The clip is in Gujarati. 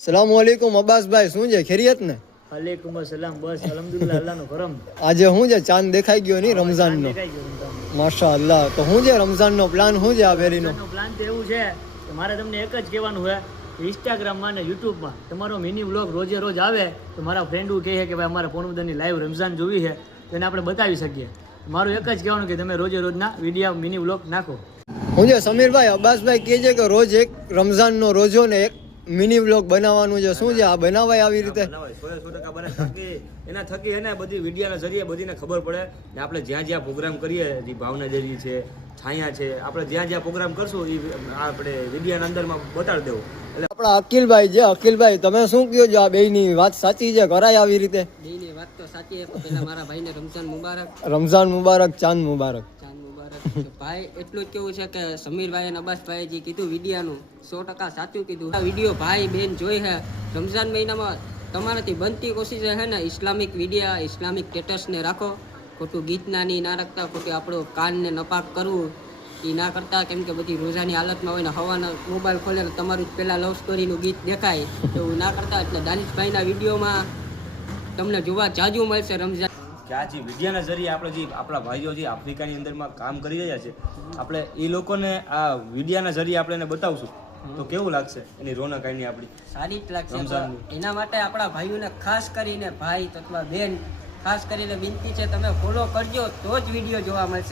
સલામ વાલેકુમ અબ્બાસભાઈ, શું છે ખેરિયત ને? વાલેકુમ સલામ, બસ અલ્હમ્દુલિલ્લાહ, અલ્લાહનો કરમ. આજે શું છે, ચાંદ દેખાઈ ગયો નહીં રમઝાનનો? માશાઅલ્લાહ. તો શું છે રમઝાનનો પ્લાન, શું છે આ વેરીનો? પ્લાન તો એવું છે કે મારે તમને એક જ કહેવાનું છે કે ઇન્સ્ટાગ્રામમાં ને યુટ્યુબમાં તમારો મિની વ્લોગ રોજે રોજ આવે તો મારા ફ્રેન્ડો કહે છે કે ભાઈ અમારે પોનબદરની લાઈવ રમઝાન જોવી છે તો એને આપણે બતાવી શકીએ. મારું એક જ કહેવાનું કે તમે રોજે રોજના વિડીયો મિની વ્લોગ નાખો. શું છે સમીરભાઈ, અબ્બાસભાઈ કહે છે કે રોજ એક રમઝાનનો રોજો ને એક મિની વ્લોગ બનાવવાનું છે. શું છે આ બનાવાય આવી રીતે? 100% બને થકી એના થકી એને બધી વિડીયોના જરીએ બધીને ખબર પડે ને આપણે જ્યાં જ્યાં પ્રોગ્રામ કરીએ, જે ભાવનગરી છે, છાયા છે, આપણે જ્યાં જ્યાં પ્રોગ્રામ કરશું એ આપણે વિડીયોના અંદરમાં બતાડી દેવું. એટલે આપણા અકિલભાઈ છે, અકિલભાઈ તમે શું કહો છો, આ બેયની વાત સાચી છે, કરાય આવી રીતે? બેયની વાત તો સાચી છે. પહેલા મારા ભાઈને રમઝાન મુબારક. રમઝાન મુબારક, ચાંદ મુબારક. ચાંદ મુબારક. ભાઈ એટલું જ કેવું છે કે સમીરભાઈ અને અબ્બાસભાઈએ જે કીધું વિડીયાનું 100% સાચું કીધું. આ વિડીયો ભાઈ બેન જોઈ છે રમઝાન મહિનામાં તમારાથી બનતી કોશિશ છે ને ઇસ્લામિક વિડીયા, ઇસ્લામિક સ્ટેટસને રાખો. ખોટું ગીતના ની ના રાખતા, ખોટું આપણું કાનને નપાક કરવું એ ના કરતા, કેમ કે બધી રોજાની હાલતમાં હોય ને હવાના મોબાઈલ ખોલે ને તમારું જ પહેલાં લવ સ્ટોરીનું ગીત દેખાય એવું ના કરતા. એટલે દાનિશભાઈના વિડીયોમાં તમને જોવા જાજુ મળશે રમઝાન. કે આ જે વિડીયોના જરીએ આપણે જે આપણા ભાઈઓ જે આફ્રિકાની અંદરમાં કામ કરી રહ્યા છે, આપણે એ લોકોને આ વિડીયોના જરીએ આપણે એને બતાવશું તો કેવું લાગશે? એની રોનક આની આપણી સારી જ લાગશે. રમઝાનની. એના માટે આપણા ભાઈઓને ખાસ કરીને ભાઈ અથવા બેન ખાસ કરીને વિનંતી છે તમે ફોલો કરજો તો જ વિડીયો જોવા મળશે.